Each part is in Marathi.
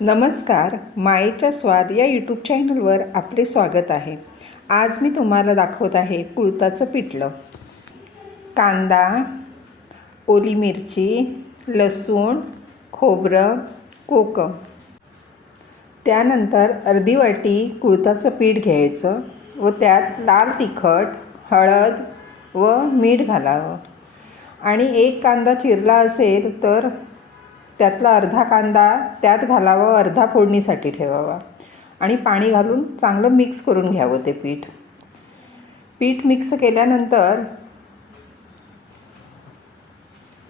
नमस्कार मायेच्या स्वाद या यूट्यूब चॅनलवर आपले स्वागत आहे. आज मी तुम्हाला दाखवत आहे कुळताचं पिठलं. कांदा ओली मिरची लसूण खोबरं कोकम. त्यानंतर अर्धी वाटी कुळताचं पीठ घ्यायचं व त्यात लाल तिखट हळद व मीठ घालावं. आणि एक कांदा चिरला असेल तर त्यातला अर्धा कांदा त्यात घालावा अर्धा फोडणीसाठी ठेवावा आणि पाणी घालून चांगलं मिक्स करून घ्यावं ते पीठ. पीठ मिक्स केल्यानंतर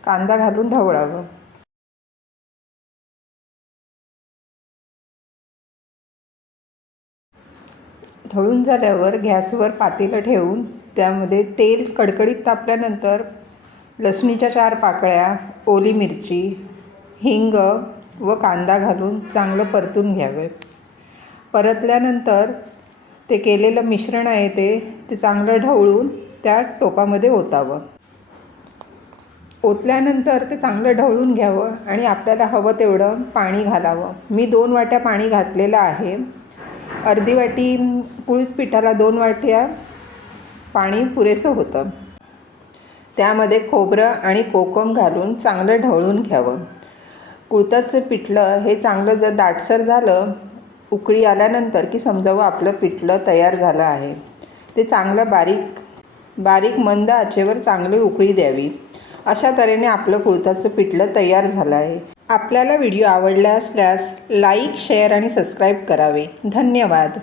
कांदा घालून ढवळावं. ढवळून झाल्यावर गॅसवर पातेलं ठेवून त्यामध्ये तेल कडकडीत तापल्यानंतर लसणीच्या चार पाकळ्या ओली मिरची हिंग व कांदा घालून चांगलं परतून घ्यावे. परतल्यानंतर ते केलेलं मिश्रण आहे ते ते चांगलं ढवळून त्या टोपामध्ये ओतावं. ओतल्यानंतर ते चांगलं ढवळून घ्यावं आणि आपल्याला हवं तेवढं पाणी घालावं. मी दोन वाट्या पाणी घातलेलं आहे. अर्धी वाटी कुळीत पिठाला दोन वाट्या पाणी पुरेसं होतं. त्यामध्ये खोबरं आणि कोकम घालून चांगलं ढवळून घ्यावं. कुळताचं पिठलं हे चांगलं जर दाटसर झालं उकळी आल्यानंतर की समजावं आपलं पिठलं तयार झालं आहे. ते चांगलं बारीक बारीक मंद आचेवर चांगली उकळी द्यावी. अशा तऱ्हेने आपलं कुळताचं पिठलं तयार झालं आहे. आपल्याला व्हिडिओ आवडला असल्यास लाईक शेअर आणि सबस्क्राईब करावे. धन्यवाद.